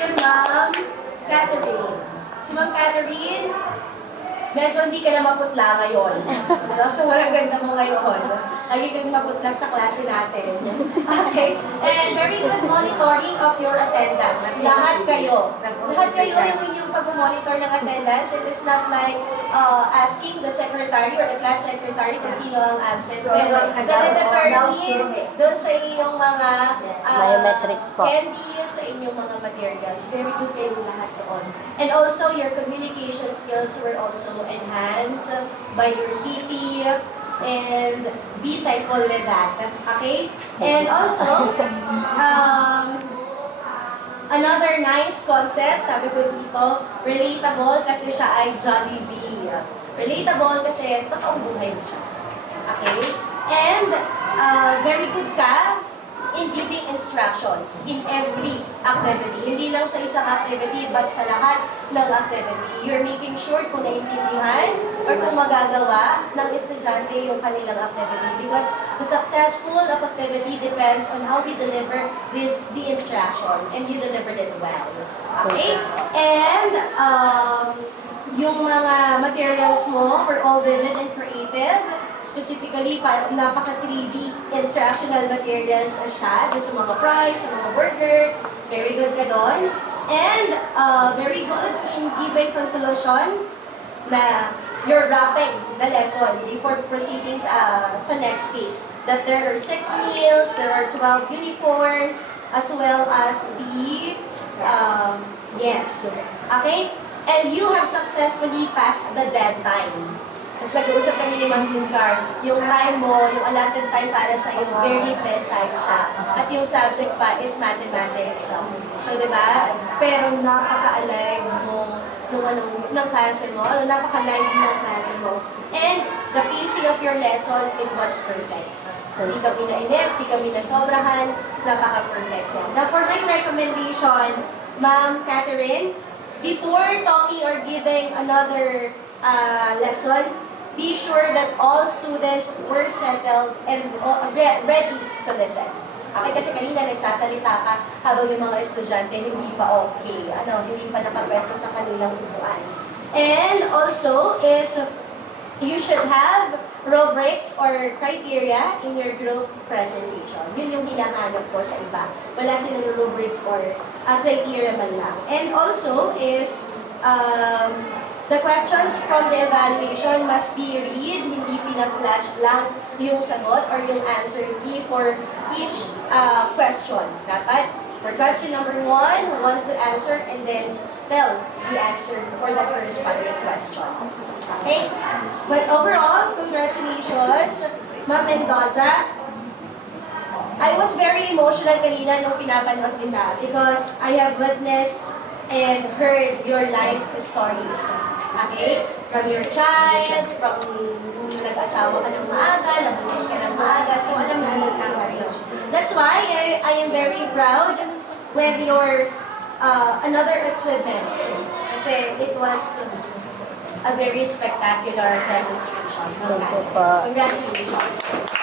si Ma'am Catherine. Si Ma'am Catherine, medyo hindi ka na maputla ngayon. So, walang ganda mo ngayon. Lagi kang maputla sa klase natin. Okay? And very good monitoring of your attendance. Lahat kayo. Lahat kayo yung inyong pag-monitor ng attendance. It is not like asking the secretary or the class secretary kung sino ang absent. Pero nade-determine doon sa iyong mga Biometrics po. candies, sa inyong mga materials. Very good kayo lahat doon. And also, your communication skills were also enhanced by your CP, and be thankful with that. Okay? And also, another nice concept, sabi ko dito, relatable kasi siya ay Jollibee. Relatable kasi totoong buhay mo siya. Okay? And very good ka in giving instructions in every activity. Hindi lang sa isang activity, but sa lahat ng activity. You're making sure kung naiintindihan or kung magagawa ng estudyante yung kanilang activity. Because the successful of activity depends on how we deliver the instruction, and you delivered it well. Okay? And yung mga materials mo for all vivid and creative, specifically, napaka 3D instructional materials siya, sa mga fries, sa mga burger, very good ka doon. And very good in giving conclusion na you're wrapping the lesson before proceeding sa next phase. That there are 6 meals, there are 12 uniforms, as well as the, yes. Okay? And you have successfully passed the deadline. Tapos nag-uusap kami ni Ma'am Siskar, yung time mo, yung allotted time para sa iyo, very bedtime siya. At yung subject pa is mathematics. So, di ba? Pero napaka-alive mo ng klase mo, napaka-live ng klase mo. And the pacing of your lesson, it was perfect. Hindi kami na-inip, hindi kami na-sobrahan, napaka-perfect yan. Now, for my recommendation, Ma'am Catherine, before talking or giving another lesson, be sure that all students were settled and ready to listen. Okay, kasi kanina nagsasalita ka habang yung mga estudyante hindi pa okay, hindi pa nakapwesto sa kanilang upuan. And also is, you should have rubrics or criteria in your group presentation. Yun yung hinahanap ko sa iba. Wala silang rubrics or criteria man lang. And also is, the questions from the evaluation must be read, hindi pinag-flash lang yung sagot or yung answer key for each question. Dapat, for question number 1, who wants to answer, and then tell the answer for that corresponding question. Okay? But overall, congratulations, Ma'am Mendoza. I was very emotional kanina nung pinapanood kita because I have witnessed and heard your life stories. Okay? From your child, from nag-asawa ka ng maaga, nabuntis ka ng maaga, so alam na ka rin. That's why I am very proud with your another achievements. Kasi it was a very spectacular demonstration. Congratulations.